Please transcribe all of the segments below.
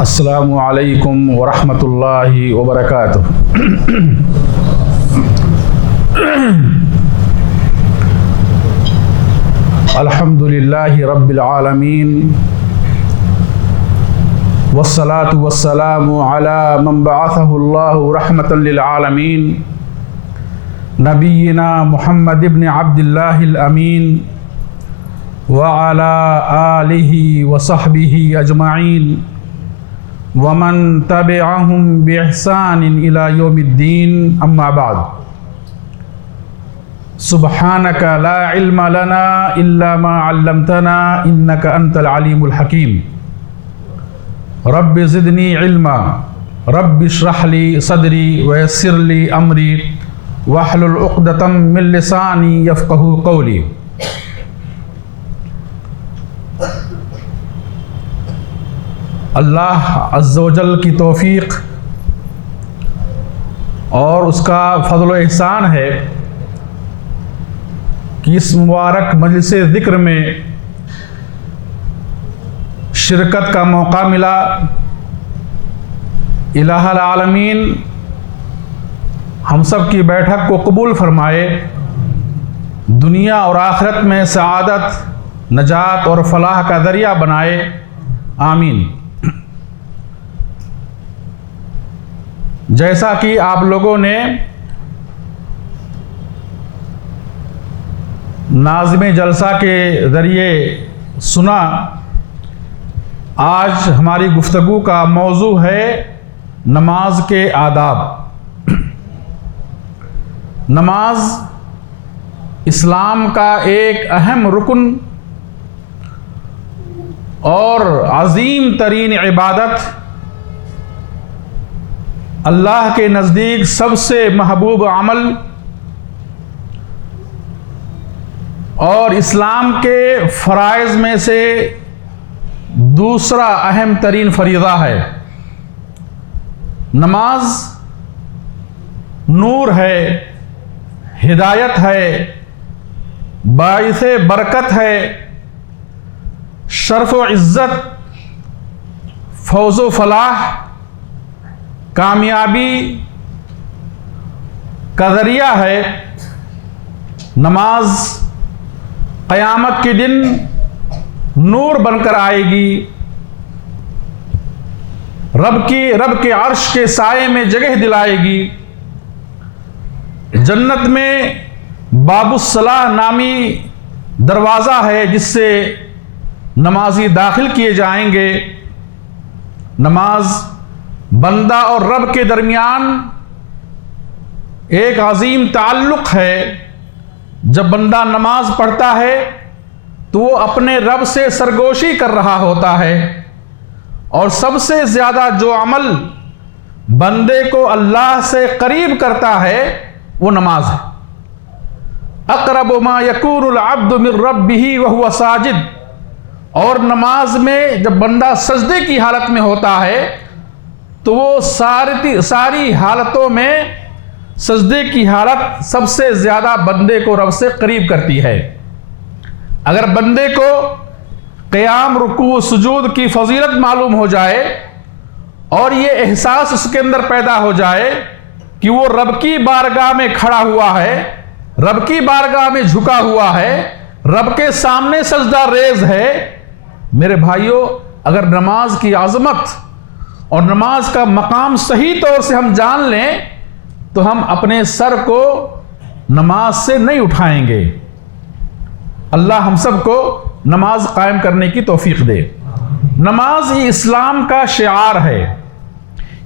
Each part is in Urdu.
السلام علیکم ورحمۃ اللہ وبرکاتہ۔ الحمد للہ رب العالمین والصلاة والسلام علی من بعثہ اللہ رحمۃ للعالمین نبینا محمد بن عبد اللہ الامین وعلی آلہ وصحبہ اجمعین ومن تبعهم بإحسان إلى يوم الدين أما بعد سبحانك لا علم لنا إلا ما علمتنا إنك أنت العليم الحكيم رب زدني علما رب اشرح لي صدري ويسر لي أمري واحلل عقدة من لساني يفقهوا قولي۔ اللہ عز و جل کی توفیق اور اس کا فضل و احسان ہے کہ اس مبارک مجلس ذکر میں شرکت کا موقع ملا۔ الہ العالمین ہم سب کی بیٹھک کو قبول فرمائے، دنیا اور آخرت میں سعادت، نجات اور فلاح کا ذریعہ بنائے، آمین۔ جیسا کہ آپ لوگوں نے ناظم جلسہ کے ذریعے سنا، آج ہماری گفتگو کا موضوع ہے نماز کے آداب۔ نماز اسلام کا ایک اہم رکن اور عظیم ترین عبادت، اللہ کے نزدیک سب سے محبوب عمل اور اسلام کے فرائض میں سے دوسرا اہم ترین فریضہ ہے۔ نماز نور ہے، ہدایت ہے، باعث برکت ہے، شرف و عزت، فوز و فلاح، کامیابی کا ذریعہ ہے۔ نماز قیامت کے دن نور بن کر آئے گی، رب کے عرش کے سائے میں جگہ دلائے گی، جنت میں باب الصلاح نامی دروازہ ہے جس سے نمازی داخل کیے جائیں گے۔ نماز بندہ اور رب کے درمیان ایک عظیم تعلق ہے۔ جب بندہ نماز پڑھتا ہے تو وہ اپنے رب سے سرگوشی کر رہا ہوتا ہے، اور سب سے زیادہ جو عمل بندے کو اللہ سے قریب کرتا ہے وہ نماز ہے۔ اقرب ما یکون العبد من ربہ وہو ساجد، اور نماز میں جب بندہ سجدے کی حالت میں ہوتا ہے تو وہ ساری حالتوں میں سجدے کی حالت سب سے زیادہ بندے کو رب سے قریب کرتی ہے۔ اگر بندے کو قیام، رکوع، سجود کی فضیلت معلوم ہو جائے اور یہ احساس اس کے اندر پیدا ہو جائے کہ وہ رب کی بارگاہ میں کھڑا ہوا ہے، رب کی بارگاہ میں جھکا ہوا ہے، رب کے سامنے سجدہ ریز ہے، میرے بھائیوں، اگر نماز کی عظمت اور نماز کا مقام صحیح طور سے ہم جان لیں تو ہم اپنے سر کو نماز سے نہیں اٹھائیں گے۔ اللہ ہم سب کو نماز قائم کرنے کی توفیق دے۔ نماز یہ اسلام کا شعار ہے،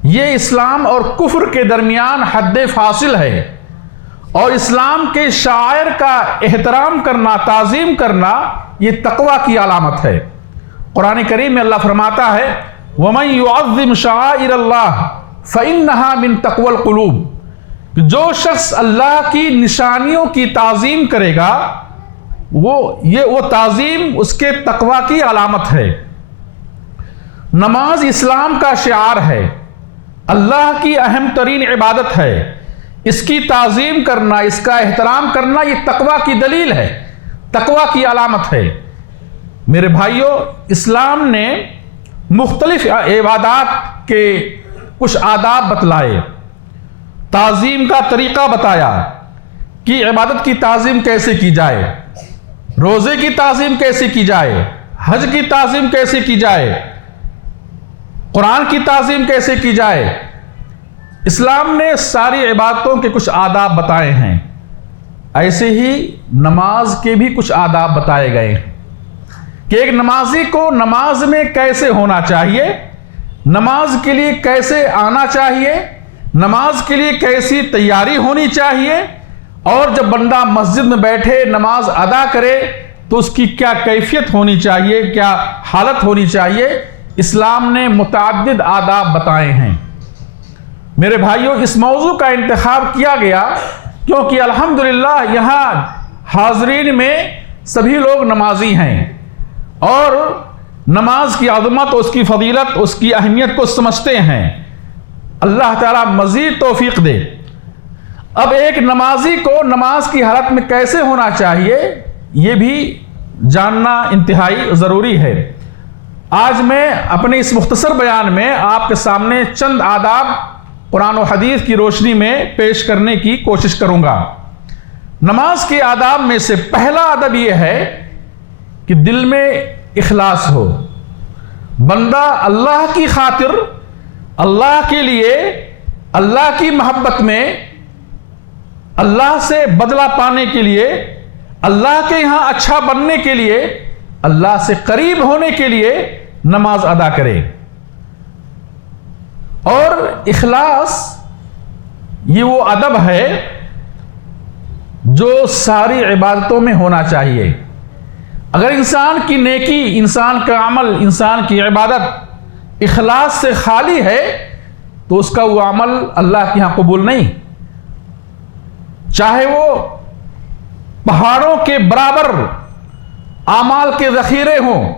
یہ اسلام اور کفر کے درمیان حد فاصل ہے، اور اسلام کے شاعر کا احترام کرنا، تعظیم کرنا یہ تقوی کی علامت ہے۔ قرآن کریم میں اللہ فرماتا ہے وَمَن يُعَظِّمْ شَعَائِرَ اللَّهِ فَإِنَّهَا مِن تَقْوَى الْقُلُوبِ، جو شخص اللہ کی نشانیوں کی تعظیم کرے گا وہ تعظیم اس کے تقوی کی علامت ہے۔ نماز اسلام کا شعار ہے، اللہ کی اہم ترین عبادت ہے، اس کی تعظیم کرنا، اس کا احترام کرنا یہ تقوی کی دلیل ہے، تقوی کی علامت ہے۔ میرے بھائیوں، اسلام نے مختلف عبادات کے کچھ آداب بتلائے، تعظیم کا طریقہ بتایا کہ عبادت کی تعظیم کیسے کی جائے، روزے کی تعظیم کیسے کی جائے، حج کی تعظیم کیسے کی جائے، قرآن کی تعظیم کیسے کی جائے۔ اسلام نے ساری عبادتوں کے کچھ آداب بتائے ہیں، ایسے ہی نماز کے بھی کچھ آداب بتائے گئے ہیں کہ ایک نمازی کو نماز میں کیسے ہونا چاہیے، نماز کے لیے کیسے آنا چاہیے، نماز کے لیے کیسی تیاری ہونی چاہیے، اور جب بندہ مسجد میں بیٹھے نماز ادا کرے تو اس کی کیا کیفیت ہونی چاہیے، کیا حالت ہونی چاہیے۔ اسلام نے متعدد آداب بتائے ہیں۔ میرے بھائیوں، اس موضوع کا انتخاب کیا گیا کیونکہ الحمدللہ یہاں حاضرین میں سبھی لوگ نمازی ہیں اور نماز کی عظمت، اس کی فضیلت، اس کی اہمیت کو سمجھتے ہیں۔ اللہ تعالیٰ مزید توفیق دے۔ اب ایک نمازی کو نماز کی حالت میں کیسے ہونا چاہیے یہ بھی جاننا انتہائی ضروری ہے۔ آج میں اپنے اس مختصر بیان میں آپ کے سامنے چند آداب قرآن و حدیث کی روشنی میں پیش کرنے کی کوشش کروں گا۔ نماز کے آداب میں سے پہلا ادب یہ ہے کہ دل میں اخلاص ہو، بندہ اللہ کی خاطر، اللہ کے لیے، اللہ کی محبت میں، اللہ سے بدلہ پانے کے لیے، اللہ کے یہاں اچھا بننے کے لیے، اللہ سے قریب ہونے کے لیے نماز ادا کرے۔ اور اخلاص یہ وہ ادب ہے جو ساری عبادتوں میں ہونا چاہیے۔ اگر انسان کی نیکی، انسان کا عمل، انسان کی عبادت اخلاص سے خالی ہے تو اس کا وہ عمل اللہ کے ہاں قبول نہیں، چاہے وہ پہاڑوں کے برابر اعمال کے ذخیرے ہوں،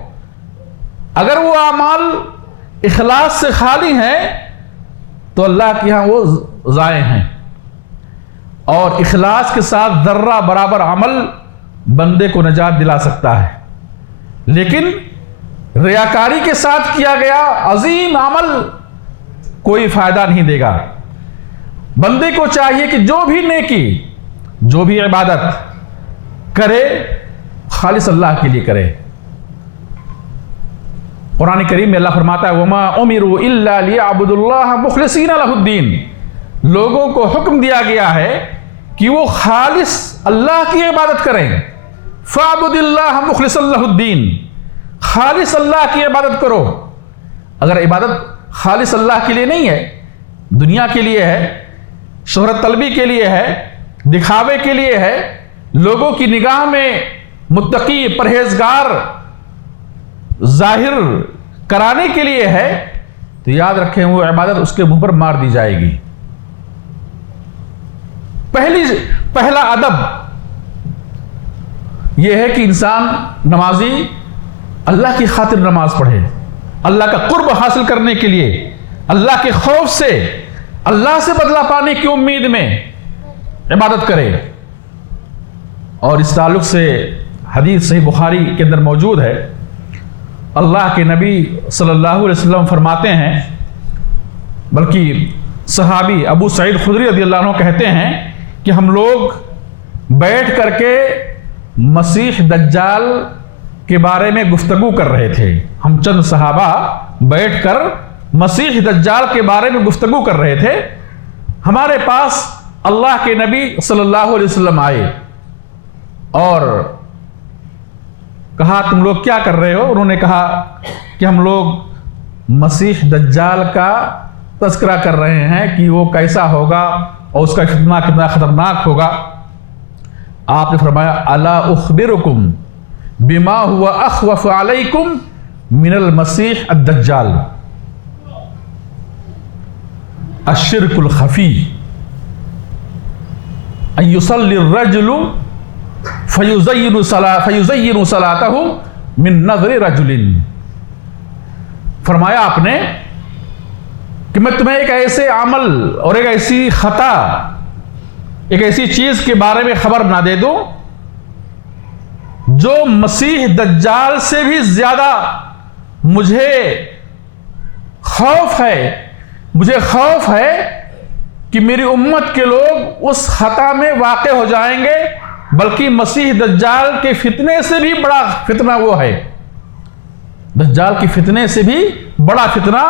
اگر وہ اعمال اخلاص سے خالی ہیں تو اللہ کے ہاں وہ ضائع ہیں۔ اور اخلاص کے ساتھ ذرہ برابر عمل بندے کو نجات دلا سکتا ہے، لیکن ریاکاری کے ساتھ کیا گیا عظیم عمل کوئی فائدہ نہیں دے گا۔ بندے کو چاہیے کہ جو بھی نیکی، جو بھی عبادت کرے خالص اللہ کے لیے کرے۔ قرآن کریم میں اللہ فرماتا ہے وَمَا أُمِرُوا إِلَّا لِيَعْبُدُوا اللَّهَ مُخْلِصِينَ لَهُ الدِّينَ، لوگوں کو حکم دیا گیا ہے کہ وہ خالص اللہ کی عبادت کریں۔ فَاعْبُدِ اللَّهَ مُخْلِصًا لَهُ الدِّينَ، خالص اللہ کی عبادت کرو۔ اگر عبادت خالص اللہ کے لیے نہیں ہے، دنیا کے لیے ہے، شہرت طلبی کے لیے ہے، دکھاوے کے لیے ہے، لوگوں کی نگاہ میں متقی، پرہیزگار ظاہر کرانے کے لیے ہے، تو یاد رکھیں وہ عبادت اس کے منہ پر مار دی جائے گی۔ پہلا ادب یہ ہے کہ انسان نمازی اللہ کی خاطر نماز پڑھے، اللہ کا قرب حاصل کرنے کے لیے، اللہ کے خوف سے، اللہ سے بدلہ پانے کی امید میں عبادت کرے۔ اور اس تعلق سے حدیث صحیح بخاری کے اندر موجود ہے، اللہ کے نبی صلی اللہ علیہ وسلم فرماتے ہیں، بلکہ صحابی ابو سعید خدری رضی اللہ عنہ کہتے ہیں کہ ہم لوگ بیٹھ کر کے مسیح دجال کے بارے میں گفتگو کر رہے تھے۔ ہم چند صحابہ بیٹھ کر مسیح دجال کے بارے میں گفتگو کر رہے تھے، ہمارے پاس اللہ کے نبی صلی اللہ علیہ وسلم آئے اور کہا تم لوگ کیا کر رہے ہو؟ انہوں نے کہا کہ ہم لوگ مسیح دجال کا تذکرہ کر رہے ہیں کہ وہ کیسا ہوگا اور اس کا فتنہ کتنا خطرناک ہوگا۔ آپ نے فرمایا الا اخبرکم بما هو اخوف علیکم من المسیح الدجال الشرک الخفی ان یصلی الرجل فیزین صلاتہ من نظر رجل۔ فرمایا آپ نے کہ میں تمہیں ایک ایسے عمل اور ایک ایسی خطا، ایک ایسی چیز کے بارے میں خبر نہ دے دوں جو مسیح دجال سے بھی زیادہ مجھے خوف ہے، مجھے خوف ہے کہ میری امت کے لوگ اس خطا میں واقع ہو جائیں گے، بلکہ مسیح دجال کے فتنے سے بھی بڑا فتنہ وہ ہے، دجال کے فتنے سے بھی بڑا فتنہ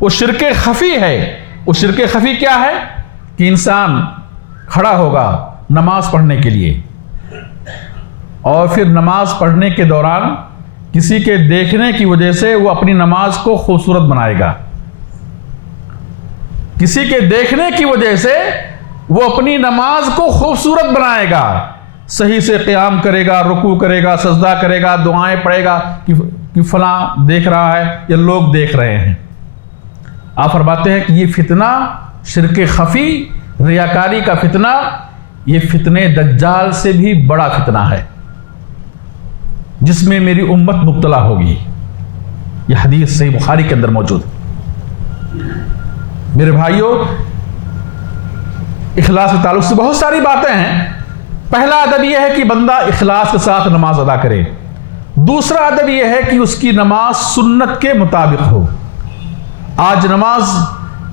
وہ شرک خفی ہے۔ وہ شرک خفی کیا ہے؟ کہ انسان کھڑا ہوگا نماز پڑھنے کے لیے، اور پھر نماز پڑھنے کے دوران کسی کے دیکھنے کی وجہ سے وہ اپنی نماز کو خوبصورت بنائے گا، کسی کے دیکھنے کی وجہ سے وہ اپنی نماز کو خوبصورت بنائے گا، صحیح سے قیام کرے گا، رکوع کرے گا، سجدہ کرے گا، دعائیں پڑھے گا کہ فلاں دیکھ رہا ہے یا لوگ دیکھ رہے ہیں۔ آپ فرماتے ہیں کہ یہ فتنہ شرک خفی، ریاکاری کا فتنہ، یہ فتنے دجال سے بھی بڑا فتنہ ہے جس میں میری امت مبتلا ہوگی۔ یہ حدیث صحیح بخاری کے اندر موجود ہے۔ میرے بھائیوں، اخلاص کے تعلق سے بہت ساری باتیں ہیں۔ پہلا ادب یہ ہے کہ بندہ اخلاص کے ساتھ نماز ادا کرے۔ دوسرا ادب یہ ہے کہ اس کی نماز سنت کے مطابق ہو۔ آج نماز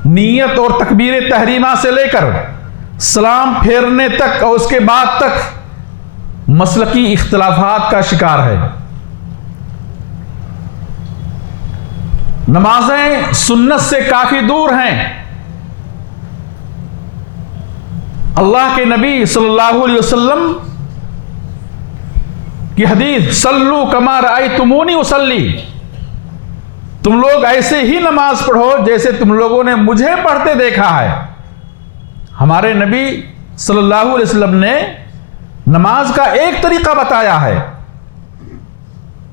نیت اور تکبیر تحریمہ سے لے کر سلام پھیرنے تک اور اس کے بعد تک مسلکی اختلافات کا شکار ہے۔ نمازیں سنت سے کافی دور ہیں۔ اللہ کے نبی صلی اللہ علیہ وسلم کی حدیث صلو کما رأیتمونی اصلی، تم لوگ ایسے ہی نماز پڑھو جیسے تم لوگوں نے مجھے پڑھتے دیکھا ہے۔ ہمارے نبی صلی اللہ علیہ وسلم نے نماز کا ایک طریقہ بتایا ہے۔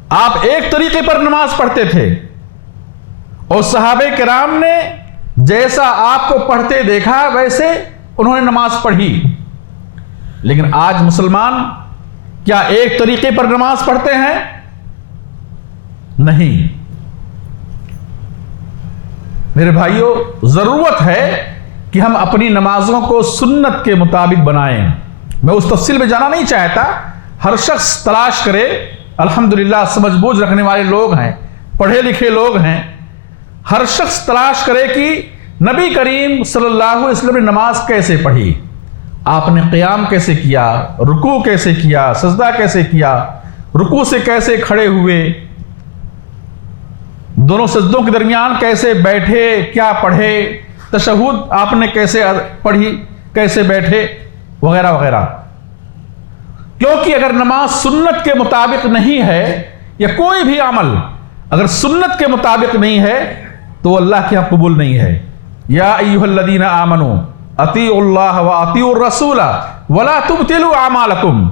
آپ ایک طریقے پر نماز پڑھتے تھے اور صحابہ کرام نے جیسا آپ کو پڑھتے دیکھا ویسے انہوں نے نماز پڑھی۔ لیکن آج مسلمان کیا ایک طریقے پر نماز پڑھتے ہیں؟ نہیں۔ میرے بھائیوں، ضرورت ہے کہ ہم اپنی نمازوں کو سنت کے مطابق بنائیں۔ میں اس تفصیل میں جانا نہیں چاہتا، ہر شخص تلاش کرے۔ الحمدللہ سمجھ بوجھ رکھنے والے لوگ ہیں، پڑھے لکھے لوگ ہیں، ہر شخص تلاش کرے کہ نبی کریم صلی اللہ علیہ وسلم نے نماز کیسے پڑھی، آپ نے قیام کیسے کیا، رکوع کیسے کیا، سجدہ کیسے کیا، رکوع سے کیسے کھڑے ہوئے، دونوں سجدوں کے درمیان کیسے بیٹھے، کیا پڑھے، تشہد آپ نے کیسے پڑھی، کیسے بیٹھے، وغیرہ وغیرہ۔ کیونکہ اگر نماز سنت کے مطابق نہیں ہے یا کوئی بھی عمل اگر سنت کے مطابق نہیں ہے تو وہ اللہ کے یہاں قبول نہیں ہے۔ یا ایھا الذین آمنوا اطیعوا اللہ واطیعوا الرسول ولا تبطلوا اعمالکم،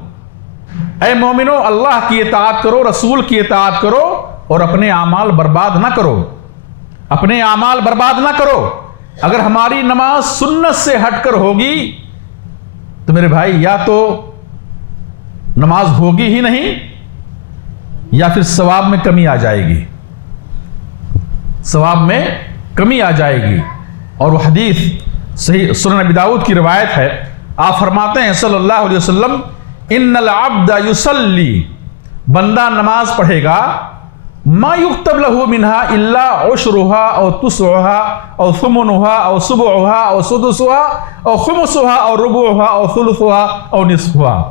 اے مومنو اللہ کی اطاعت کرو، رسول کی اطاعت کرو اور اپنے اعمال برباد نہ کرو، اپنے اعمال برباد نہ کرو۔ اگر ہماری نماز سنت سے ہٹ کر ہوگی تو میرے بھائی یا تو نماز ہوگی ہی نہیں یا پھر ثواب میں کمی آ جائے گی، ثواب میں کمی آ جائے گی۔ اور وہ حدیث صحیح سنن ابی داؤد کی روایت ہے، آپ فرماتے ہیں صلی اللہ علیہ وسلم ان العبد یصلی، بندہ نماز پڑھے گا، ما یکتب له منها الا عشرها او تسعها او ثمنها او سبعها او سدسها او خمسها او ربعها او ثلثها او نصفها۔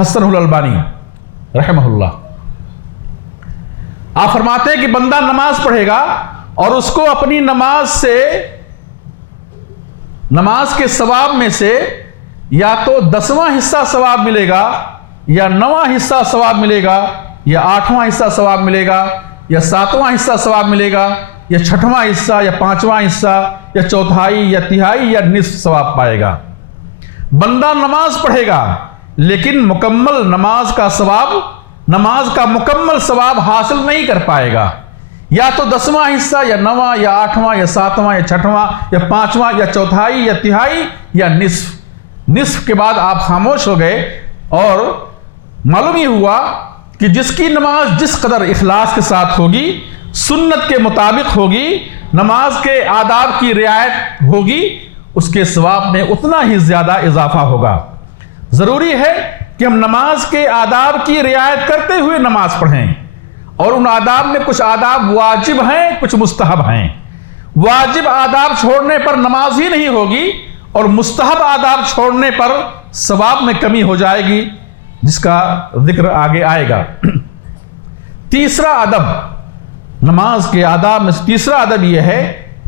حسنہ الالبانی رحمہ اللہ۔ آپ فرماتے ہیں کہ بندہ نماز پڑھے گا اور اس کو اپنی نماز سے، نماز کے ثواب میں سے یا تو 10واں حصہ ثواب ملے گا یا 9واں حصہ ثواب ملے گا یا 8واں حصہ ثواب ملے گا یا 7واں حصہ ثواب ملے گا یا 6واں حصہ یا 5واں حصہ یا چوتھائی یا تہائی یا نصف ثواب پائے گا۔ بندہ نماز پڑھے گا لیکن مکمل نماز کا ثواب، نماز کا مکمل ثواب حاصل نہیں کر پائے گا، یا تو 10واں حصہ یا 9واں یا 8واں یا 7واں یا 6واں یا 5واں یا چوتھائی یا تہائی یا نصف کے بعد آپ خاموش ہو گئے۔ اور معلوم یہ ہوا کہ جس کی نماز جس قدر اخلاص کے ساتھ ہوگی، سنت کے مطابق ہوگی، نماز کے آداب کی رعایت ہوگی، اس کے ثواب میں اتنا ہی زیادہ اضافہ ہوگا۔ ضروری ہے کہ ہم نماز کے آداب کی رعایت کرتے ہوئے نماز پڑھیں اور ان آداب میں کچھ آداب واجب ہیں، کچھ مستحب ہیں۔ واجب آداب چھوڑنے پر نماز ہی نہیں ہوگی، اور مستحب آداب چھوڑنے پر ثواب میں کمی ہو جائے گی، جس کا ذکر آگے آئے گا۔ تیسرا ادب، نماز کے آداب میں تیسرا ادب یہ ہے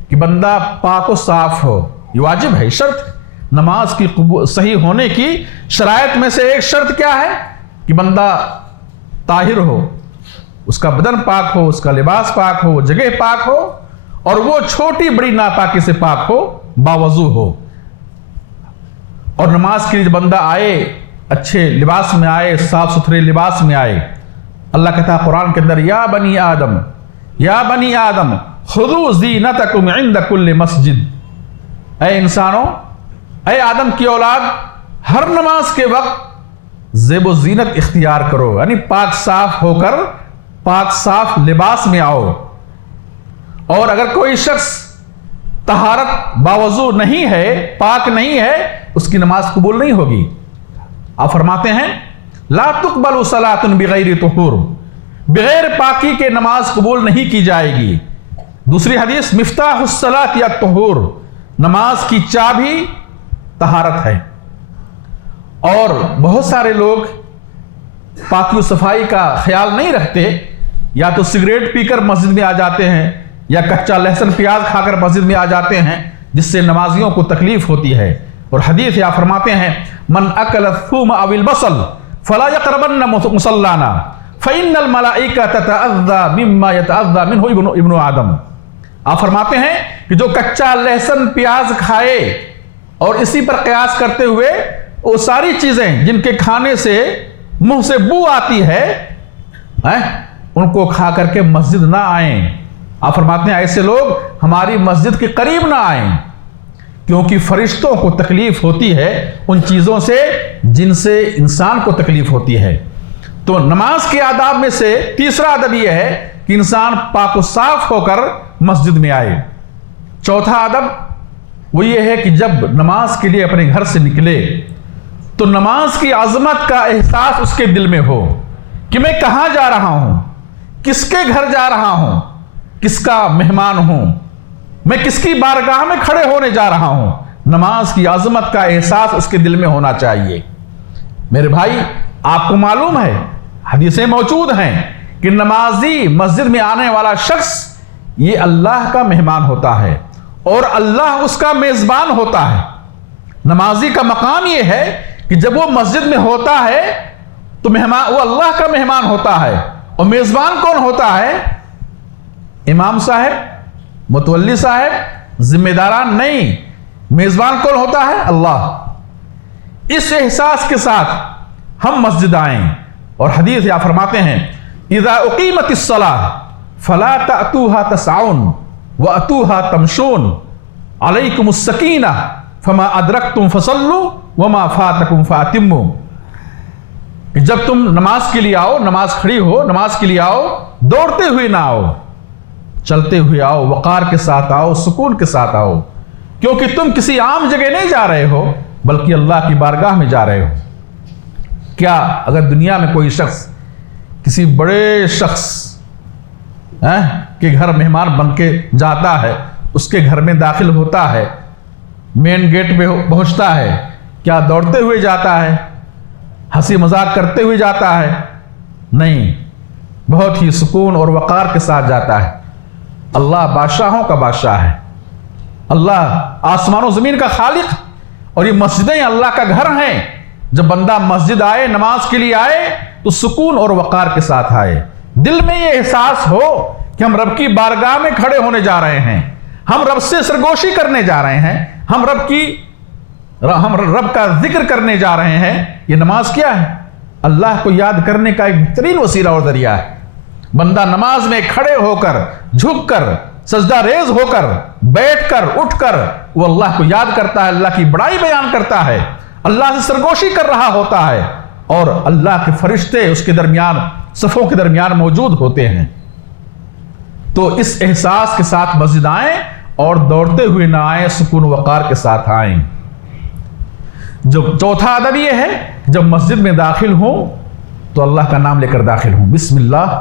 کہ بندہ پاک و صاف ہو۔ یہ واجب ہے، شرط نماز کی صحیح ہونے کی شرائط میں سے ایک شرط کیا ہے کہ بندہ طاہر ہو، اس کا بدن پاک ہو، اس کا لباس پاک ہو، جگہ پاک ہو، اور وہ چھوٹی بڑی ناپاکی سے پاک ہو، باوضو ہو۔ اور نماز کے لیے بندہ آئے، اچھے لباس میں آئے، صاف ستھرے لباس میں آئے۔ اللہ کہتا ہے قرآن کے اندر، یا بنی آدم یا بنی آدم خذوا زینتکم عند کل مسجد، اے انسانوں، اے آدم کی اولاد، ہر نماز کے وقت زیب و زینت اختیار کرو، یعنی پاک صاف ہو کر پاک صاف لباس میں آؤ۔ اور اگر کوئی شخص طہارت باوضو نہیں ہے، پاک نہیں ہے، اس کی نماز قبول نہیں ہوگی۔ آپ فرماتے ہیں لا تقبل صلاۃ بغیر طہور، بغیر پاکی کے نماز قبول نہیں کی جائے گی۔ دوسری حدیث مفتاح الصلاۃ الطہور، نماز کی چابی طہارت ہے۔ اور بہت سارے لوگ پاکی و صفائی کا خیال نہیں رکھتے، یا تو سگریٹ پی کر مسجد میں آ جاتے ہیں، یا کچا لہسن پیاز کھا کر مسجد میں آ جاتے ہیں، جس سے نمازیوں کو تکلیف ہوتی ہے۔ اور حدیث یا فرماتے ہیں من اکل الثوم او البصل فلا يقربن مصلانا فإن الملائکہ تتأذى مما يتأذى منه ابن آدم۔ آپ فرماتے ہیں کہ جو کچا لہسن پیاز کھائے اور اسی پر قیاس کرتے ہوئے وہ ساری چیزیں جن کے کھانے سے منہ سے بو آتی ہے ان کو کھا کر کے مسجد نہ آئیں۔ آپ فرماتے ہیں ایسے لوگ ہماری مسجد کے قریب نہ آئیں، کیونکہ فرشتوں کو تکلیف ہوتی ہے ان چیزوں سے جن سے انسان کو تکلیف ہوتی ہے۔ تو نماز کے آداب میں سے تیسرا ادب یہ ہے کہ انسان پاک و صاف ہو کر مسجد میں آئے۔ چوتھا ادب وہ یہ ہے کہ جب نماز کے لیے اپنے گھر سے نکلے تو نماز کی عظمت کا احساس اس کے دل میں ہو کہ میں کہاں جا رہا ہوں، کس کے گھر جا رہا ہوں، کس کا مہمان ہوں، میں کس کی بارگاہ میں کھڑے ہونے جا رہا ہوں۔ نماز کی عظمت کا احساس اس کے دل میں ہونا چاہیے۔ میرے بھائی، آپ کو معلوم ہے، حدیثیں موجود ہیں کہ نمازی مسجد میں آنے والا شخص یہ اللہ کا مہمان ہوتا ہے اور اللہ اس کا میزبان ہوتا ہے۔ نمازی کا مقام یہ ہے کہ جب وہ مسجد میں ہوتا ہے تو وہ اللہ کا مہمان ہوتا ہے، اور میزبان کون ہوتا ہے؟ امام صاحب، متولی صاحب، ذمہ داران نہیں، میزبان کون ہوتا ہے؟ اللہ۔ اس احساس کے ساتھ ہم مسجد آئیں، اور حدیث یا فرماتے ہیں اذا اقیمت الصلاۃ فلا تأتوها تسعون وأتوها تمشون علیکم السکینہ فما ادرکتم فصلوا وما فاتکم فاتموا، کہ جب تم نماز کے لیے آؤ، نماز کھڑی ہو، نماز کے لیے آؤ، دوڑتے ہوئے نہ آؤ، چلتے ہوئے آؤ، وقار کے ساتھ آؤ، سکون کے ساتھ آؤ، کیونکہ تم کسی عام جگہ نہیں جا رہے ہو بلکہ اللہ کی بارگاہ میں جا رہے ہو۔ کیا اگر دنیا میں کوئی شخص کسی بڑے شخص کے گھر مہمان بن کے جاتا ہے، اس کے گھر میں داخل ہوتا ہے، مین گیٹ پہ پہنچتا ہے، کیا دوڑتے ہوئے جاتا ہے، ہنسی مذاق کرتے ہوئے جاتا ہے؟ نہیں، بہت ہی سکون اور وقار کے ساتھ جاتا ہے۔ اللہ بادشاہوں کا بادشاہ ہے، اللہ آسمان و زمین کا خالق، اور یہ مسجدیں اللہ کا گھر ہیں۔ جب بندہ مسجد آئے، نماز کے لیے آئے تو سکون اور وقار کے ساتھ آئے، دل میں یہ احساس ہو کہ ہم رب کی بارگاہ میں کھڑے ہونے جا رہے ہیں، ہم رب سے سرگوشی کرنے جا رہے ہیں، ہم رب کا ذکر کرنے جا رہے ہیں۔ یہ نماز کیا ہے؟ اللہ کو یاد کرنے کا ایک بہترین وسیلہ اور ذریعہ ہے۔ بندہ نماز میں کھڑے ہو کر، جھک کر، سجدہ ریز ہو کر، بیٹھ کر، اٹھ کر وہ اللہ کو یاد کرتا ہے، اللہ کی بڑائی بیان کرتا ہے، اللہ سے سرگوشی کر رہا ہوتا ہے، اور اللہ کے فرشتے اس کے درمیان، صفوں کے درمیان موجود ہوتے ہیں۔ تو اس احساس کے ساتھ مسجد آئیں اور دوڑتے ہوئے نہ آئیں، سکون وقار کے ساتھ آئیں۔ جو چوتھا ادب یہ ہے، جب مسجد میں داخل ہوں تو اللہ کا نام لے کر داخل ہوں، بسم اللہ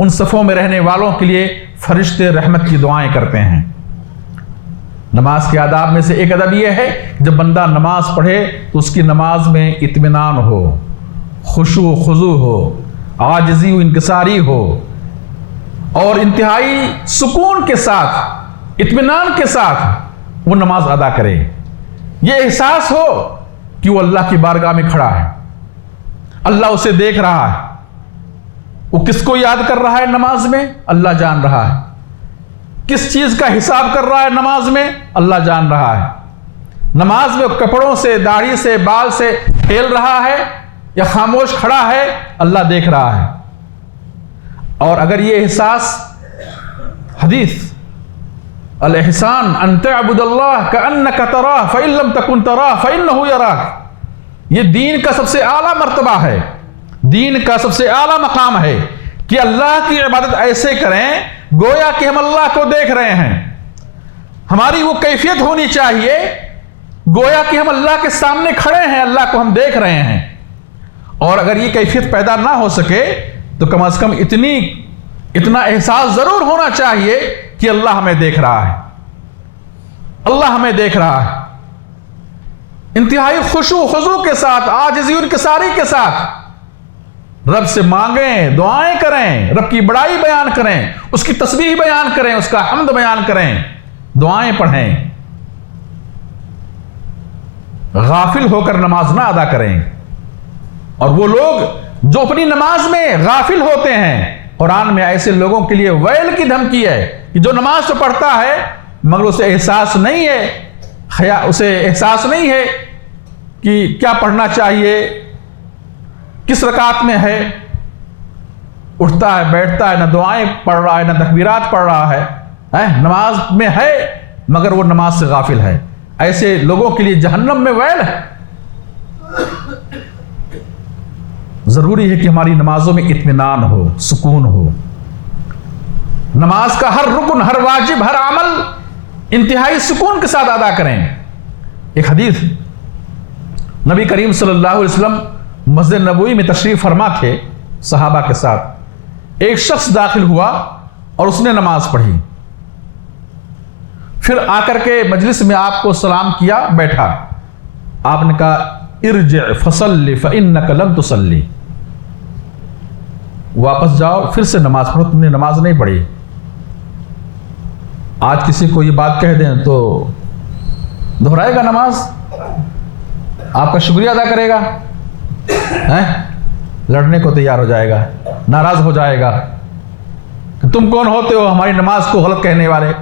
ان صفوں میں رہنے والوں کے لیے فرشتے رحمت کی دعائیں کرتے ہیں۔ نماز کے آداب میں سے ایک ادب یہ ہے جب بندہ نماز پڑھے تو اس کی نماز میں اطمینان ہو، خشوع و خضوع ہو، عاجزی و انکساری ہو، اور انتہائی سکون کے ساتھ، اطمینان کے ساتھ وہ نماز ادا کرے۔ یہ احساس ہو کہ وہ اللہ کی بارگاہ میں کھڑا ہے، اللہ اسے دیکھ رہا ہے، وہ کس کو یاد کر رہا ہے نماز میں؟ اللہ جان رہا ہے۔ کس چیز کا حساب کر رہا ہے نماز میں؟ اللہ جان رہا ہے۔ نماز میں کپڑوں سے، داڑھی سے، بال سے کھیل رہا ہے یا خاموش کھڑا ہے؟ اللہ دیکھ رہا ہے۔ اور اگر یہ احساس، حدیث الاحسان ان تعبد اللہ کأنک تراہ فإن لم تکن تراہ فإنہ یراک، یہ دین کا سب سے اعلیٰ مرتبہ ہے، دین کا سب سے اعلیٰ مقام ہے کہ اللہ کی عبادت ایسے کریں گویا کہ ہم اللہ کو دیکھ رہے ہیں۔ ہماری وہ کیفیت ہونی چاہیے گویا کہ ہم اللہ کے سامنے کھڑے ہیں، اللہ کو ہم دیکھ رہے ہیں۔ اور اگر یہ کیفیت پیدا نہ ہو سکے تو کم از کم اتنا احساس ضرور ہونا چاہیے کہ اللہ ہمیں دیکھ رہا ہے، اللہ ہمیں دیکھ رہا ہے۔ انتہائی خشوع و خضوع کے ساتھ، عاجزی و انکساری کے ساتھ رب سے مانگیں، دعائیں کریں، رب کی بڑائی بیان کریں، اس کی تسبیح بیان کریں، اس کا حمد بیان کریں، دعائیں پڑھیں۔ غافل ہو کر نماز نہ ادا کریں۔ اور وہ لوگ جو اپنی نماز میں غافل ہوتے ہیں، قرآن میں ایسے لوگوں کے لیے ویل کی دھمکی ہے کہ جو نماز تو پڑھتا ہے مگر اسے احساس نہیں ہے، اسے احساس نہیں ہے کہ کیا پڑھنا چاہیے، کس رکعت میں ہے، اٹھتا ہے بیٹھتا ہے، نہ دعائیں پڑھ رہا ہے نہ تکبیرات پڑھ رہا ہے، نماز میں ہے مگر وہ نماز سے غافل ہے۔ ایسے لوگوں کے لیے جہنم میں ویل ہے۔ ضروری ہے کہ ہماری نمازوں میں اطمینان ہو، سکون ہو، نماز کا ہر رکن، ہر واجب، ہر عمل انتہائی سکون کے ساتھ ادا کریں۔ ایک حدیث، نبی کریم صلی اللہ علیہ وسلم مسجد نبوی میں تشریف فرما تھے صحابہ کے ساتھ، ایک شخص داخل ہوا اور اس نے نماز پڑھی، پھر آ کر کے مجلس میں آپ کو سلام کیا، بیٹھا، آپ نے کہا ارجع فصلی فإنک لم تصلی، واپس جاؤ پھر سے نماز پڑھو، تم نے نماز نہیں پڑھی۔ آج کسی کو یہ بات کہہ دیں تو دہرائے گا نماز، آپ کا شکریہ ادا کرے گا، لڑنے کو تیار ہو جائے گا، ناراض ہو جائے گا کہ تم کون ہوتے ہو ہماری نماز کو غلط کہنے والے،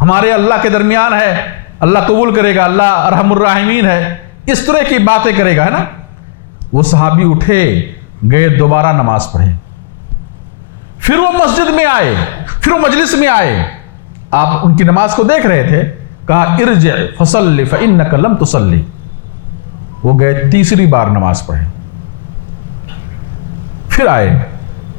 ہمارے اللہ کے درمیان ہے، اللہ قبول کرے گا، اللہ ارحم الراحمین ہے، اس طرح کی باتیں کرے گا، ہے نا۔ وہ صحابی اٹھے، گئے، دوبارہ نماز پڑھے، پھر وہ مسجد میں آئے، پھر وہ مجلس میں آئے، آپ ان کی نماز کو دیکھ رہے تھے، کہا ارجع فصلی فإنک لم تصلی، وہ گئے تیسری بار نماز پڑھے، پھر آئے،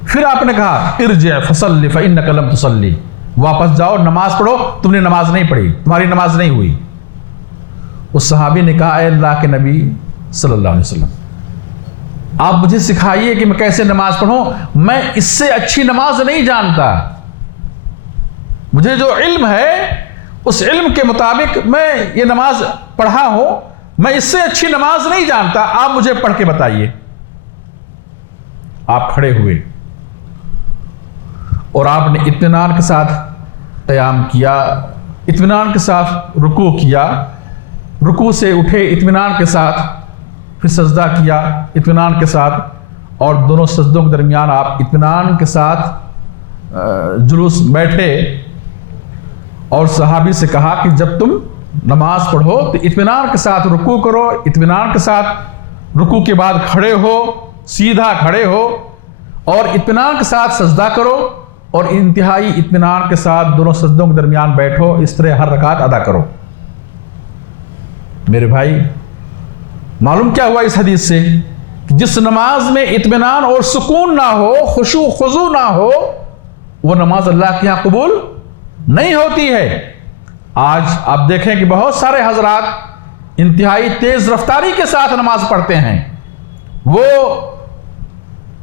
پھر آپ نے کہا ارجع فصلی فإنک لم تصلی، واپس جاؤ نماز پڑھو، تم نے نماز نہیں پڑھی، تمہاری نماز نہیں ہوئی۔ اس صحابی نے کہا اے اللہ کے نبی صلی اللہ علیہ وسلم، آپ مجھے سکھائیے کہ میں کیسے نماز پڑھوں، میں اس سے اچھی نماز نہیں جانتا، مجھے جو علم ہے اس علم کے مطابق میں یہ نماز پڑھا ہوں، میں اس سے اچھی نماز نہیں جانتا، آپ مجھے پڑھ کے بتائیے۔ آپ کھڑے ہوئے اور آپ نے اطمینان کے ساتھ قیام کیا، اطمینان کے ساتھ رکوع کیا، رکوع سے اٹھے اطمینان کے ساتھ، پھر سجدہ کیا اطمینان کے ساتھ، اور دونوں سجدوں کے درمیان آپ اطمینان کے ساتھ جلوس بیٹھے، اور صحابی سے کہا کہ جب تم نماز پڑھو تو اطمینان کے ساتھ رکوع کرو، اطمینان کے ساتھ رکوع کے بعد کھڑے ہو، سیدھا کھڑے ہو، اور اطمینان کے ساتھ سجدہ کرو، اور انتہائی اطمینان کے ساتھ دونوں سجدوں کے درمیان بیٹھو، اس طرح ہر رکعت ادا کرو۔ میرے بھائی، معلوم کیا ہوا اس حدیث سے؟ کہ جس نماز میں اطمینان اور سکون نہ ہو، خشوع خضوع نہ ہو، وہ نماز اللہ کے یہاں قبول نہیں ہوتی ہے۔ آج آپ دیکھیں کہ بہت سارے حضرات انتہائی تیز رفتاری کے ساتھ نماز پڑھتے ہیں، وہ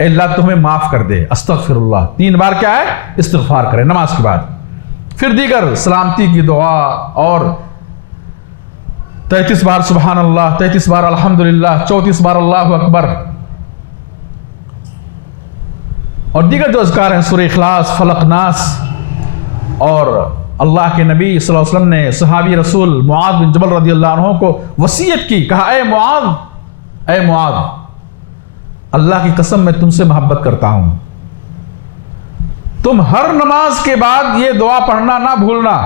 اے اللہ تمہیں معاف کر دے، استغفر اللہ 3 بار کیا ہے استغفار کریں نماز کے بعد. پھر دیگر سلامتی کی دعا اور 33 بار سبحان اللہ، 33 بار الحمدللہ، 34 بار اللہ اکبر، اور دیگر جو اذکار ہیں سورہ اخلاص، فلق، ناس. اور اللہ کے نبی صلی اللہ علیہ وسلم نے صحابی رسول معاذ بن جبل رضی اللہ عنہ کو وصیت کی، کہا اے معاذ اللہ کی قسم میں تم سے محبت کرتا ہوں، تم ہر نماز کے بعد یہ دعا پڑھنا نہ بھولنا.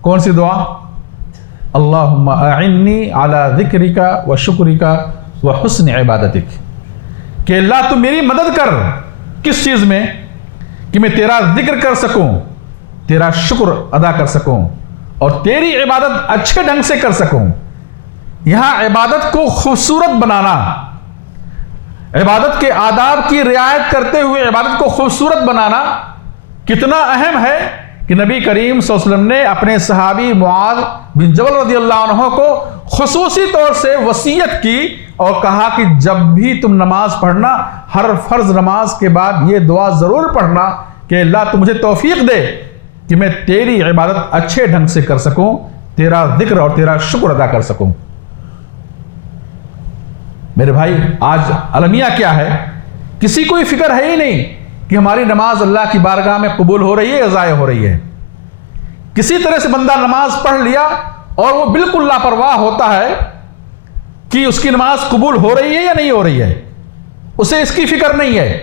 کون سی دعا؟ اللہم اعنی علی ذکرک و شکرک و حسن عبادتک، کہ اللہ تم میری مدد کر. کس چیز میں؟ کہ میں تیرا ذکر کر سکوں، تیرا شکر ادا کر سکوں، اور تیری عبادت اچھے ڈھنگ سے کر سکوں. یہاں عبادت کو خوبصورت بنانا، عبادت کے آداب کی رعایت کرتے ہوئے عبادت کو خوبصورت بنانا کتنا اہم ہے کہ نبی کریم صلی اللہ علیہ وسلم نے اپنے صحابی معاذ بن جبل رضی اللہ عنہ کو خصوصی طور سے وصیت کی اور کہا کہ جب بھی تم نماز پڑھنا، ہر فرض نماز کے بعد یہ دعا ضرور پڑھنا کہ اللہ تو مجھے توفیق دے کہ میں تیری عبادت اچھے ڈھنگ سے کر سکوں، تیرا ذکر اور تیرا شکر ادا کر سکوں. میرے بھائی آج المیہ کیا ہے؟ کسی کو فکر ہے ہی نہیں کہ ہماری نماز اللہ کی بارگاہ میں قبول ہو رہی ہے یا ضائع ہو رہی ہے. کسی طرح سے بندہ نماز پڑھ لیا اور وہ بالکل لاپرواہ ہوتا ہے کہ اس کی نماز قبول ہو رہی ہے یا نہیں ہو رہی ہے، اسے اس کی فکر نہیں ہے.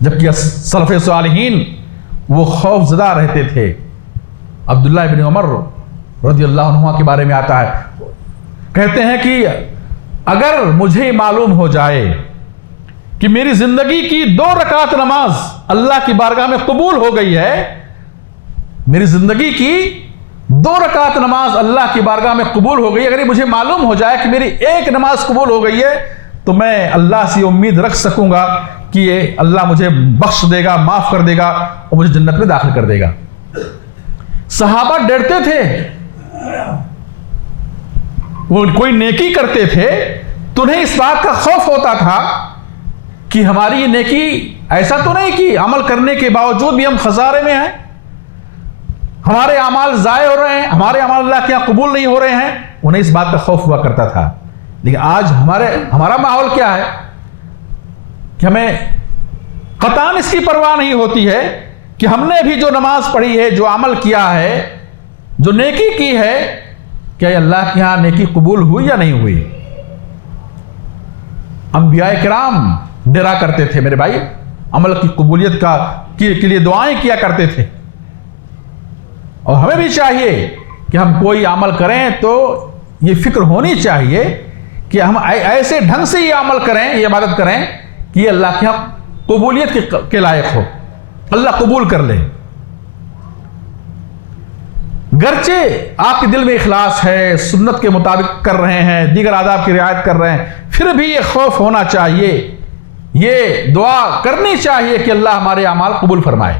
جبکہ سلف صالحین وہ خوف زدہ رہتے تھے. عبداللہ ابن عمر رضی اللہ عنہ کے بارے میں آتا ہے، کہتے ہیں کہ اگر مجھے معلوم ہو جائے کہ میری زندگی کی 2 رکعت نماز اللہ کی بارگاہ میں قبول ہو گئی ہے، میری زندگی کی 2 رکعت نماز اللہ کی بارگاہ میں قبول ہو گئی، اگر یہ مجھے معلوم ہو جائے کہ میری 1 نماز قبول ہو گئی ہے، تو میں اللہ سے امید رکھ سکوں گا کہ یہ اللہ مجھے بخش دے گا، معاف کر دے گا اور مجھے جنت میں داخل کر دے گا. صحابہ ڈرتے تھے، وہ کوئی نیکی کرتے تھے تو انہیں اس بات کا خوف ہوتا تھا کہ ہماری یہ نیکی ایسا تو نہیں کہ عمل کرنے کے باوجود بھی ہم خسارے میں ہیں، ہمارے اعمال ضائع ہو رہے ہیں، ہمارے اعمال اللہ کے یہاں قبول نہیں ہو رہے ہیں. انہیں اس بات کا خوف ہوا کرتا تھا. لیکن آج ہمارا ماحول کیا ہے کہ ہمیں قطعاً اس کی پرواہ نہیں ہوتی ہے کہ ہم نے بھی جو نماز پڑھی ہے، جو عمل کیا ہے، جو نیکی کی ہے، کیا یہ اللہ کے یہاں نیکی قبول ہوئی یا نہیں ہوئی. انبیاء کرام ڈرا کرتے تھے میرے بھائی، عمل کی قبولیت کے لیے دعائیں کیا کرتے تھے. اور ہمیں بھی چاہیے کہ ہم کوئی عمل کریں تو یہ فکر ہونی چاہیے کہ ہم ایسے ڈھنگ سے یہ عمل کریں، یہ عبادت کریں کہ یہ اللہ کے یہاں قبولیت کے لائق ہو، اللہ قبول کر لے. گرچہ آپ کے دل میں اخلاص ہے، سنت کے مطابق کر رہے ہیں، دیگر آداب کی رعایت کر رہے ہیں، پھر بھی یہ خوف ہونا چاہیے، یہ دعا کرنی چاہیے کہ اللہ ہمارے اعمال قبول فرمائے.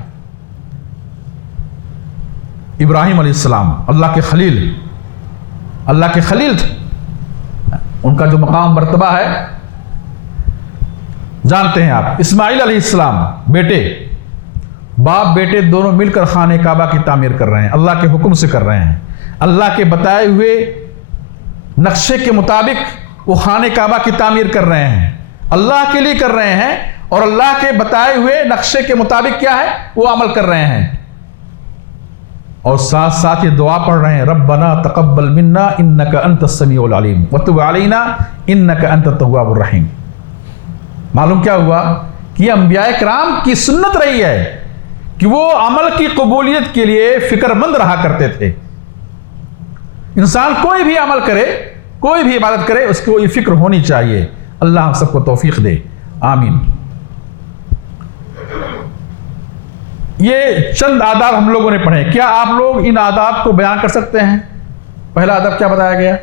ابراہیم علیہ السلام اللہ کے خلیل تھے. ان کا جو مقام مرتبہ ہے جانتے ہیں آپ. اسماعیل علیہ السلام باپ بیٹے دونوں مل کر خانہ کعبہ کی تعمیر کر رہے ہیں، اللہ کے حکم سے کر رہے ہیں. اللہ کے بتائے ہوئے نقشے کے مطابق وہ خانہ کعبہ کی تعمیر کر رہے ہیں، اللہ کے لیے کر رہے ہیں، اور اللہ کے بتائے ہوئے نقشے کے مطابق کیا ہے وہ عمل کر رہے ہیں. اور ساتھ ساتھ یہ دعا پڑھ رہے ہیں، ربنا تقبل منا انک انت السمیع العلیم وتب علینا انک انت التواب الرحیم. معلوم کیا ہوا کہ یہ انبیاء کرام کی سنت رہی ہے کہ وہ عمل کی قبولیت کے لیے فکر مند رہا کرتے تھے. انسان کوئی بھی عمل کرے، کوئی بھی عبادت کرے، اس کو یہ فکر ہونی چاہیے. اللہ ہم سب کو توفیق دے، آمین. یہ چند آداب ہم لوگوں نے پڑھے. کیا آپ لوگ ان آداب کو بیان کر سکتے ہیں؟ پہلا آداب کیا بتایا گیا؟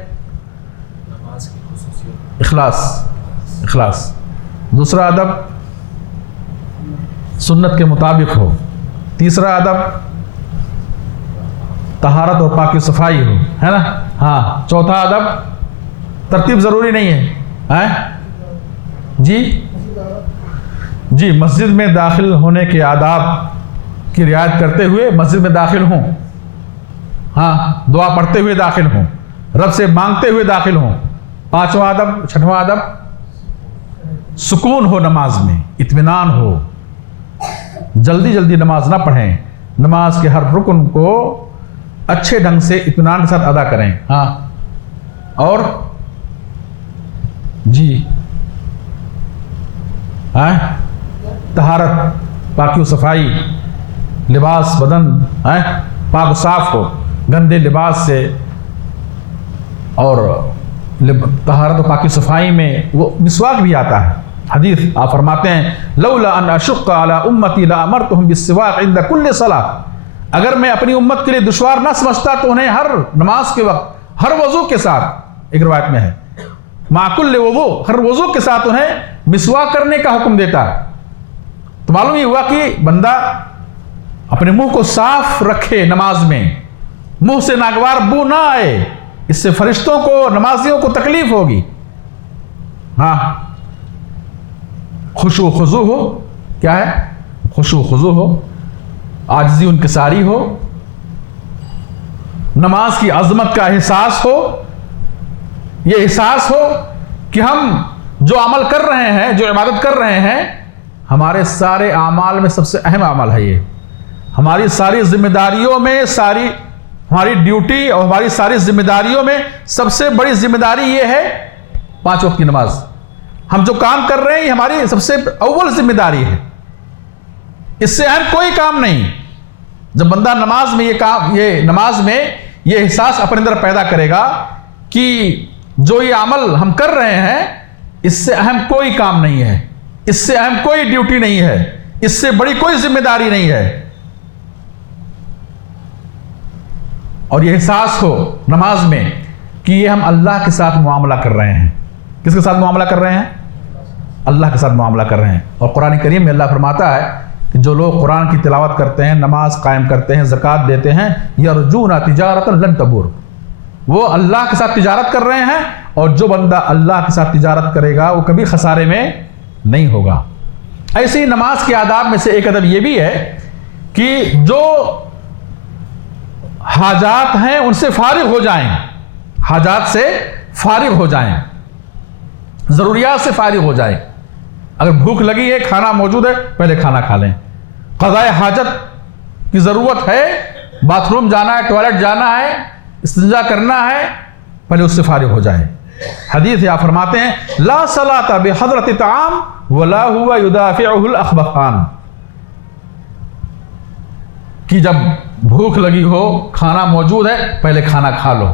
اخلاص. دوسرا ادب سنت کے مطابق ہو. تیسرا ادب طہارت اور پاکی صفائی ہو، ہے نا؟ ہاں. چوتھا ادب ترتیب ضروری نہیں ہے، جی مسجد میں داخل ہونے کے آداب کی رعایت کرتے ہوئے مسجد میں داخل ہوں، ہاں دعا پڑھتے ہوئے داخل ہوں، رب سے مانگتے ہوئے داخل ہوں۔ پانچواں ادب، چھٹواں ادب، سکون ہو نماز میں، اطمینان ہو، جلدی جلدی نماز نہ پڑھیں، نماز کے ہر رکن کو اچھے ڈھنگ سے اطمینان کے ساتھ ادا کریں۔ ہاں اور جی طہارت، پاکی و صفائی، لباس بدن پاک و صاف ہو گندے لباس سے، اور طہارت و پاکی صفائی میں وہ مسواک بھی آتا ہے۔ حدیث آپ فرماتے ہیں لولا ان اشق علی امتی لامرتهم بالسواک عند کل صلاۃ، اگر میں اپنی امت کے لیے دشوار نہ سمجھتا تو انہیں ہر نماز کے وقت، ہر وضو کے ساتھ، ایک روایت میں ہے مع کل وضو، ہر وضو کے ساتھ انہیں مسواک کرنے کا حکم دیتا۔ تو معلوم یہ ہوا کہ بندہ اپنے منہ کو صاف رکھے، نماز میں منہ سے ناگوار بو نہ آئے، اس سے فرشتوں کو، نمازیوں کو تکلیف ہوگی۔ ہاں خشوع خضوع ہو، کیا ہے؟ خشوع خضوع ہو، عاجزی انکساری ہو، نماز کی عظمت کا احساس ہو، یہ احساس ہو کہ ہم جو عمل کر رہے ہیں، جو عبادت کر رہے ہیں، ہمارے سارے اعمال میں سب سے اہم عمل ہے یہ، ہماری ساری ذمہ داریوں میں، ہماری ڈیوٹی اور ہماری ساری ذمہ داریوں میں سب سے بڑی ذمہ داری یہ ہے 5 وقت کی نماز۔ ہم جو کام کر رہے ہیں یہ ہماری سب سے اول ذمہ داری ہے، اس سے اہم کوئی کام نہیں۔ جب بندہ نماز میں یہ احساس اپنے اندر پیدا کرے گا کہ جو یہ عمل ہم کر رہے ہیں اس سے اہم کوئی کام نہیں ہے، اس سے اہم کوئی ڈیوٹی نہیں ہے، اس سے بڑی کوئی ذمہ داری نہیں ہے، اور یہ احساس ہو نماز میں کہ یہ ہم اللہ کے ساتھ معاملہ کر رہے ہیں۔ کس کے ساتھ معاملہ کر رہے ہیں؟ اللہ کے ساتھ معاملہ کر رہے ہیں۔ اور قرآن کریم میں اللہ فرماتا ہے کہ جو لوگ قرآن کی تلاوت کرتے ہیں، نماز قائم کرتے ہیں، زکوٰۃ دیتے ہیں، یرجون تجارتا لن تبور، وہ اللہ کے ساتھ تجارت کر رہے ہیں، اور جو بندہ اللہ کے ساتھ تجارت کرے گا وہ کبھی خسارے میں نہیں ہوگا۔ ایسے ہی نماز کے آداب میں سے ایک ادب یہ بھی ہے کہ جو حاجات ہیں ان سے فارغ ہو جائیں، حاجات سے فارغ ہو جائیں، ضروریات سے فارغ ہو جائیں۔ اگر بھوک لگی ہے، کھانا موجود ہے، پہلے کھانا کھا لیں۔ قضاء حاجت کی ضرورت ہے، باتھ روم جانا ہے، ٹوائلٹ جانا ہے، استنجا کرنا ہے، پہلے اس سے فارغ ہو جائیں۔ حدیث یا فرماتے ہیں لا صلاۃ بحضرۃ طعام ولا هو يدافعه الاخبثان، کہ جب بھوک لگی ہو، کھانا موجود ہے، پہلے کھانا کھا لو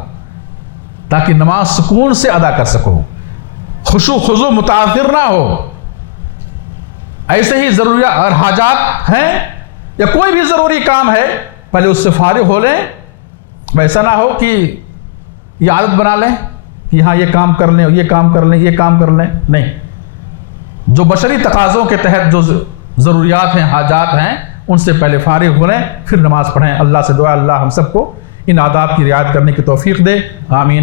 تاکہ نماز سکون سے ادا کر سکو، خشوع خضوع متاثر نہ ہو۔ ایسے ہی ضروریات اور حاجات ہیں یا کوئی بھی ضروری کام ہے، پہلے اس سے فارغ ہو لیں۔ ویسا نہ ہو کہ یہ عادت بنا لیں کہ ہاں یہ کام کر لیں، یہ کام کر لیں، یہ کام کر لیں، نہیں۔ جو بشری تقاضوں کے تحت جو ضروریات ہیں، حاجات ہیں، ان سے پہلے فارغ ہو لیں، پھر نماز پڑھیں۔ اللہ سے دعا اللہ ہم سب کو ان آداب کی رعایت کرنے کی توفیق دے، آمین۔